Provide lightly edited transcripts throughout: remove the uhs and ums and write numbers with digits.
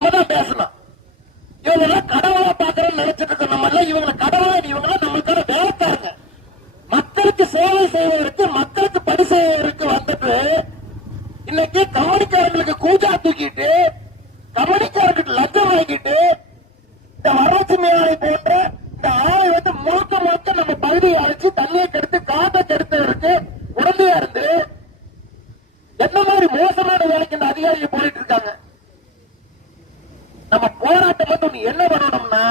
பேசணும். இவங்க கடவுளா பாக்குறோம்னு நினைச்சிட்டு இருக்க நம்ம எல்லாம் இவங்களை கடவுளா, இவங்க நம்மளுக்கான வேலைக்காரங்க. மக்களுக்கு சேவை செய்வதற்கு, மக்களுக்கு பணி செய்வதற்கு வந்துட்டு இன்னைக்கு கவனிக்காரங்களுக்கு கூஜா தூக்கிட்டு, கவனிக்காரர்கிட்ட லஞ்சம் வாங்கிட்டு, இந்த வரலட்சுமி ஆலை போன்ற இந்த ஆலை வந்து முழுக்க முழுக்க நம்ம பகுதியை அழிச்சு தண்ணியை கெடுத்து காட்டை கெடுத்ததற்கு உடனடியா இருந்து என்ன மாதிரி மோசமான வேலைக்கு இந்த அதிகாரிகள் போயிட்டு இருக்காங்க. நம்ம போராட்டம் வந்து என்ன பண்ணணும்னா,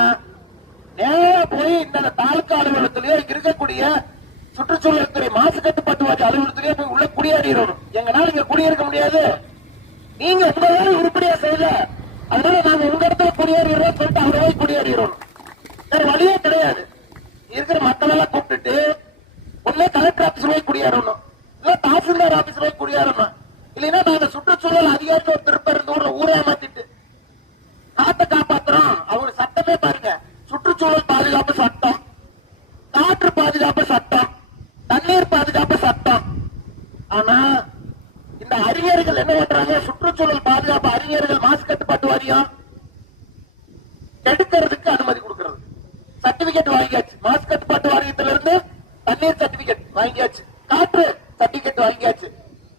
நேரா போய் இந்த தாலுகா அலுவலகத்திலேயே இருக்கக்கூடிய சுற்றுச்சூழல் துறை மாசு கட்டுப்பாட்டு வாரிய அலுவலகத்திலேயே போய் உள்ள குடியேறிடணும். எங்கனால இங்க குடியிருக்க முடியாது, நீங்க உங்க வேலை உருப்படியா செய்யல, அதனால நாங்க உங்க இடத்துல குடியேறோம் சொல்லிட்டு அவரை போய் குடியேறிடணும். வேற வழியே கிடையாது. இருக்கிற மக்கள் எல்லாம் கூப்பிட்டுட்டு ஒன்னே கலெக்டர் ஆபீஸ் போய் குடியேறணும், இல்ல தாசில்தார் ஆபீஸ் போய் குடியேறணும். இல்லைன்னா நாங்க சுற்றுச்சூழல் அதிகாரி ஒரு திருப்ப இருந்து ஊரே மாத்திட்டு காத்தை காப்பாத்துறோம். அவங்க சட்டமே பாருங்க, சுற்றுச்சூழல் பாதுகாப்பு சட்டம், காற்று பாதுகாப்பு சட்டம், தண்ணீர் பாதுகாப்பு சட்டம். ஆனா இந்த அறிஞர்கள் என்ன பண்றாங்க, சுற்றுச்சூழல் பாதுகாப்பு அறிஞர்கள் மாசு கட்டுப்பாட்டு வாரியம் கெடுக்கிறதுக்கு அனுமதி கொடுக்கிறது. சர்டிபிகேட் வாங்கியாச்சு, மாசு கட்டுப்பாட்டு வாரியத்திலிருந்து தண்ணீர் சர்டிபிகேட் வாங்கியாச்சு, காற்று சர்டிபிகேட் வாங்கியாச்சு,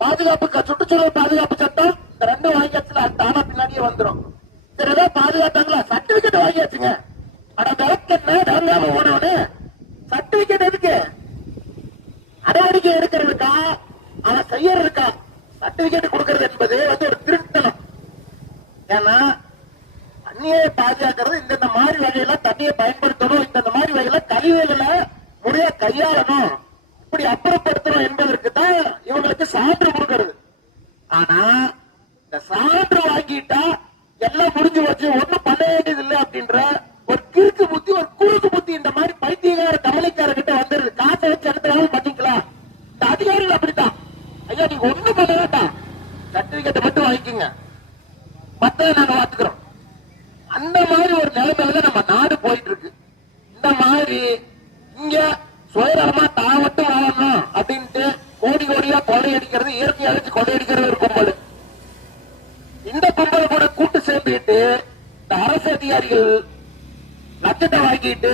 பாதுகாப்பு சுற்றுச்சூழல் பாதுகாப்பு சட்டம் இந்த ரெண்டு வாங்கியாச்சுல அது தானா பின்னாடியே வந்துடும். பாதுகாத்தாங்களா, சர்டிபிகேட் வாங்கியாச்சுங்க. ஆனா விளக்கென்ன ஓடனே சர்டிபிகேட் எதுக்கு? நடவடிக்கை எடுக்கிறதுக்கா, அதை செய்யறதுக்கா? சர்டிபிகேட் கொடுக்கிறது என்பது வந்து ஒரு திருத்தனம். ஏன்னா தண்ணியை பாதுகாக்கிறது இந்த மாதிரி வகையில தண்ணியை பயன்படுத்தணும், இந்த மாதிரி வகையில கழிவுகளை முறையா கையாளணும், இப்படி அப்புறப்படுத்தணும் என்பதற்கு தான் இவங்களுக்கு சான்று கொடுக்கிறது. ஆனா இந்த சான்று வாங்கிட்டா எல்லாம் முடிஞ்சு வச்சு ஒண்ணும் பண்ண வேண்டியது இல்லை அப்படின்ற ஒரு கிறுக்கு புத்தி, ஒரு குறுக்கு புத்தி இந்த மாதிரி பைத்தியக்கார கவலைக்காரர்கிட்ட வந்துருது. காசை வச்சு எடுத்தாலும் பண்ணிக்கலாம். இந்த அதிகாரிகள் அப்படித்தான். ஐயா நீங்க ஒண்ணும் பண்ண வேண்டாம், சர்டிபிகேட்டை மட்டும் வாங்கிக்கோங்க, மத்த நாங்க பாத்துக்கிறோம். அந்த மாதிரி ஒரு நிலைமையில நம்ம நாடு போயிட்டு இருக்கு. இந்த மாதிரி இங்க சுயநலமா தான் மட்டும் வாழணும் அப்படின்ட்டு கோடி கோடியா கொள்ளையடிக்கிறது, இயற்கை அழைச்சு கொள்ளையடிக்கிறது ஒரு கும்பல். இந்த கும்பல் கூட கூட்டு சேர்ந்துட்டு இந்த அரசு அதிகாரிகள் லட்சத்தை வாங்கிட்டு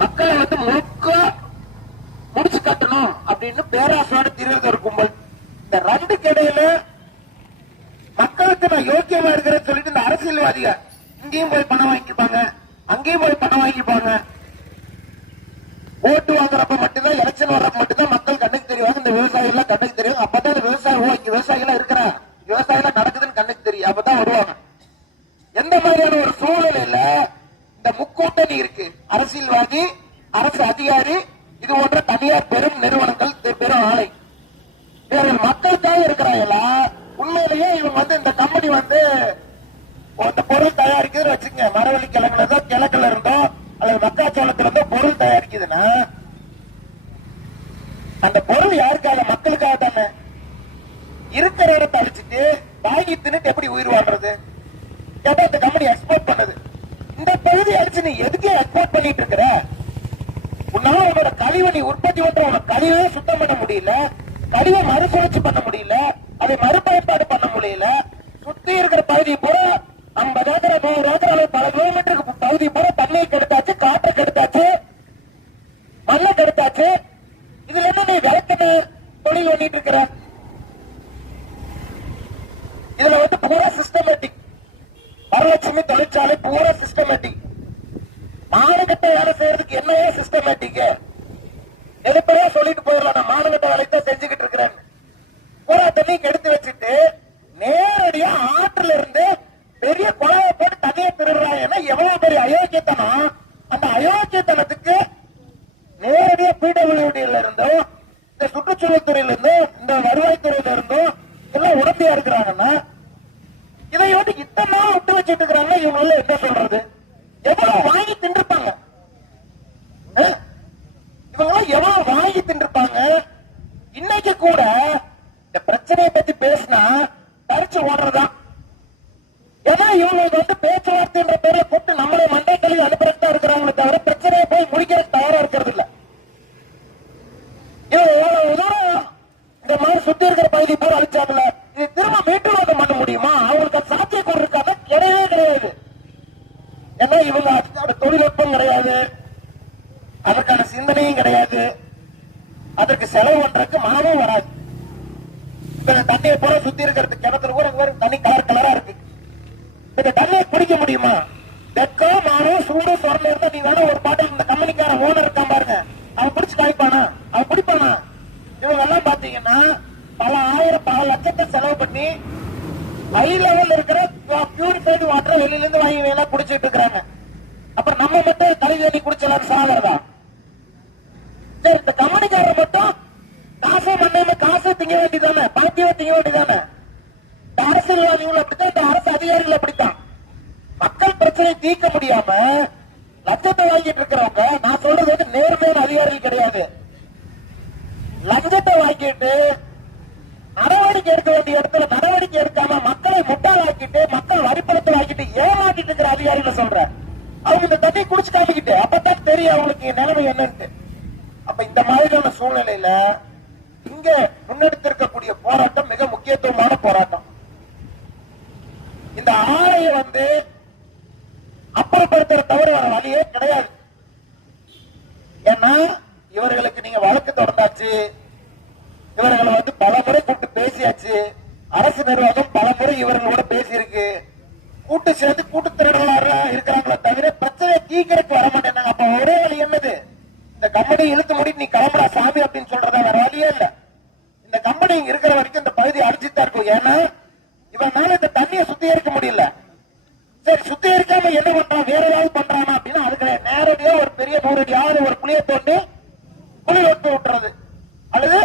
மக்களை வந்து முழுக்க முடிச்சு கட்டணும் அப்படின்னு பேராசையோட திரிவது ஒரு கும்பல். இந்த ரெண்டுக்கு இடையில மக்களுக்கு நான் யோக்கியமா இருக்கிறேன்னு சொல்லிட்டு இந்த அரசியல்வாதிகள் இங்கேயும் போய் பணம் வாங்கிப்பாங்க, அங்கேயும் போய் பணம் வாங்கிப்பாங்க. ஓட்டு வாங்குறப்ப மட்டும்தான், எலெக்ஷன் வர்றப்ப மட்டும்தான் மக்கள் கண்ணுக்கு தெரிவாங்க, இந்த விவசாயிகள் கண்ணுக்கு தெரியும். அப்பதான் விவசாயிகள் இருக்கிற விவசாயம் நடக்குதுன்னு கண்ணுக்கு தெரியும், அப்பதான் வருவாங்க. எந்த மாதிரியான ஒரு சூழ்நிலையில இந்த முக்கூட்டணி இருக்கு, அரசியல்வாதி, அரசு அதிகாரி, இது போன்ற தனியார் பெரும் நிறுவனங்கள், பெரும் ஆலை, இவர்கள் மக்களுக்காக இருக்கிறாங்களா? உண்மையிலேயே இவங்க வந்து இந்த கம்பெனி வந்து அந்த பொருள் தயாரிக்குதுன்னு வச்சுங்க, மரவள்ளி கிழக்குல இருந்தோ அல்லது மக்காச்சோளத்துல இருந்தோ பொருள் தயாரிக்குதுன்னா அந்த பொருள் யாருக்காக? மக்களுக்காக தானே. இருக்கிற இடத்தை அழிச்சிட்டு வாங்கி தின்னுட்டு எப்படி உயிர் வாழ்றது? கேட்டா இந்த கம்பெனி எக்ஸ்போர்ட் பண்ணுது. இந்த பகுதி அடிச்சு நீ எதுக்கே எக்ஸ்போர்ட் பண்ணிட்டு இருக்கிற? உன்னால உன்னோட கழிவை நீ உற்பத்தி பண்ற உனக்கு கழிவே சுத்தம் பண்ண முடியல, கழிவை மறுசுழற்சி பண்ண முடியல, அதை மறுபயன்பாடு பண்ண முடியல. சுத்தி இருக்கிற பகுதி பூரா 50 ஏக்கர் 100 ஏக்கர் அளவு பல கிலோமீட்டருக்கு பகுதி பூரா தண்ணியை கெடுத்தாச்சு, காற்றை கெடுத்தாச்சு, மண்ணை கெடுத்தாச்சு. இதுல என்ன நீ விளக்கணு தொழில் பண்ணிட்டு இருக்கிற? இதுல வந்து பூரா சிஸ்டமேட்டிக், வரலட்சுமி தொழிற்சாலை பூரா சிஸ்டமேட்டிக். மானகட்ட வேலை செய்யறதுக்கு என்னவே சிஸ்டமேட்டிக்? எதுப்பா சொல்லிட்டு போயிடலாம், நான் மானகட்ட வேலை தான் செஞ்சுக்கிட்டு இருக்கிறேன். பூரா தண்ணி கெடுத்து வச்சுட்டு நேரடியா ஆற்றுல இருந்து பெரிய குழாயை போட்டு தண்ணியை திருடுறாங்கன்னா எவ்வளவு பெரிய அயோக்கியத்தனம். அந்த அயோக்கியத்தனத்துக்கு நேரடியா பிடபிள்யூடியில இருந்தும் இந்த சுற்றுச்சூழல் துறையில இருந்தும் இந்த வருவாய்த்துறையில இருந்தும் எல்லாம் உடந்தையா இருக்கிறாங்கன்னா இதை வந்து இத்தனை நாள் விட்டு வச்சுட்டு இருக்கிறாங்க. இவங்க என்ன சொல்றது? எவ்வளவு வாங்கி தின்றுப்பாங்க, இவங்க எவ்வளவு வாங்கி தின்றுப்பாங்க. இன்னைக்கு கூட இந்த பிரச்சனையை பத்தி பேசினா தரிச்சு ஓடுறதுதான். ஏன்னா இவங்களுக்கு வந்து பேச்சுவார்த்தை பேர்ல கூட்டு நம்மளே மண்டை கல்வி அனுப்புறதா இருக்கிறாங்களே தவிர பிரச்சனையை போய் முடிக்கிறது தயாரா இருக்கிறது இல்ல. இவங்க எவ்வளவு தூரம் இந்த மாதிரி சுத்தி இருக்கிற பகுதி போல அழிச்சாங்கல்ல, இது திரும்ப மீட்டு பண்ண முடியுமா? அவங்களுக்கு சாத்தியக்கூறு இருக்காங்க, கிடையவே கிடையாது. அப்ப இவங்க அதுக்கான தொழில்நுட்பம் கிடையாது, அதற்கான சிந்தனையும் கிடையாது, அதற்கு செலவு பண்றதுக்கு மனமும் வராது. இந்த தண்ணியை போல சுத்தி இருக்கிறது கிணத்துல கூட தண்ணி கலர் கலரா இருக்கு. இந்த தண்ணியை குடிக்க முடியுமா? வெக்கம் மானம் சூடு சொரணை இருந்தா நீ வேணா ஒரு பாட்டில் இந்த கம்பெனிக்கார ஓனர் இருக்கான் பாருங்க, அவன் குடிச்சு காய்ப்பானா? அவன் குடிப்பானா? இவங்க எல்லாம் பாத்தீங்கன்னா பல ஆயிரம் பல லட்சத்தை செலவு பண்ணி ஹை லெவல் இருக்கிற பியூரிஃபைடு வாட்டர் வெளியில இருந்து வாங்கி வேணா குடிச்சிட்டு இருக்கிறாங்க. அப்புறம் நம்ம மட்டும் கழிவு தண்ணி குடிச்சலாம் சாகிறதா? சரி, இந்த கம்பெனிக்காரர் மட்டும் காசை மண்ணாம காசை திங்க வேண்டியதானே, பாத்தியமா திங்க வேண்டியதானே? இந்த அரசியல்வாதிகள் அப்படித்தான், இந்த அரசு அதிகாரிகள் அப்படித்தான். மக்கள் பிரச்சனை தீர்க்க முடியாம லஞ்சத்தை வாங்கிட்டு இருக்கிறவங்க, நான் சொல்றது வந்து நேர்மையான அதிகாரிகள் கிடையாது. லஞ்சத்தை வாங்கிட்டு நடவடிக்கை எடுக்க வேண்டிய இடத்துல நடவடிக்கை எடுக்காம மக்களை முட்டாளாக்கிட்டு மக்கள் வரிப்பணத்தை வாங்கிட்டு ஏமாத்திட்டு இருக்கிற அதிகாரிகள் சொல்றேன். அவங்க இந்த தண்ணி குடிச்சு காமிக்கிட்டு அப்பதான் தெரியும் அவங்களுக்கு நிலைமை என்னன்னு. அப்ப இந்த மாதிரியான சூழ்நிலையில இங்க முன்னெடுத்திருக்கக்கூடிய போராட்டம் மிக முக்கியத்துவமான போராட்டம். இந்த ஆலையை வந்து அப்புறப்படுத்துற தவிர வர வழியே கிடையாது. ஏன்னா இவர்களுக்கு நீங்க வழக்கு தொடர்ந்தாச்சு, இவர்களை வந்து பல முறை கூப்பிட்டு பேசியாச்சு, அரசு நிர்வாகம் பல முறை இவர்களோட பேசியிருக்கு, கூட்டு சேர்ந்து கூட்டு திருடர்களா இருக்கிறாங்களே தவிர பிரச்சனை தீக்கிறதுக்கு வர மாட்டேன்னாங்க. அப்ப ஒரே வழி என்னது? இந்த கம்பெனி இழுத்து முடிட்டு நீ கிளம்புறா சாமி அப்படின்னு சொல்றதா, வேற வழியே இல்ல. இந்த கம்பெனி இருக்கிற வரைக்கும் இந்த பகுதி அடிச்சுதான் இருக்கும். ஏன்னா இவனால இந்த தண்ணியை சுத்திகரிக்க முடியல. சரி, சுத்திகரிக்காம என்ன பண்றான், வேற ஏதாவது பண்றானா அப்படின்னா அது கிடையாது. நேரடியா ஒரு பெரிய 100 அடி ஆறு ஒரு புளிய தோண்டி குழி வெட்டு விட்டுறது, அல்லது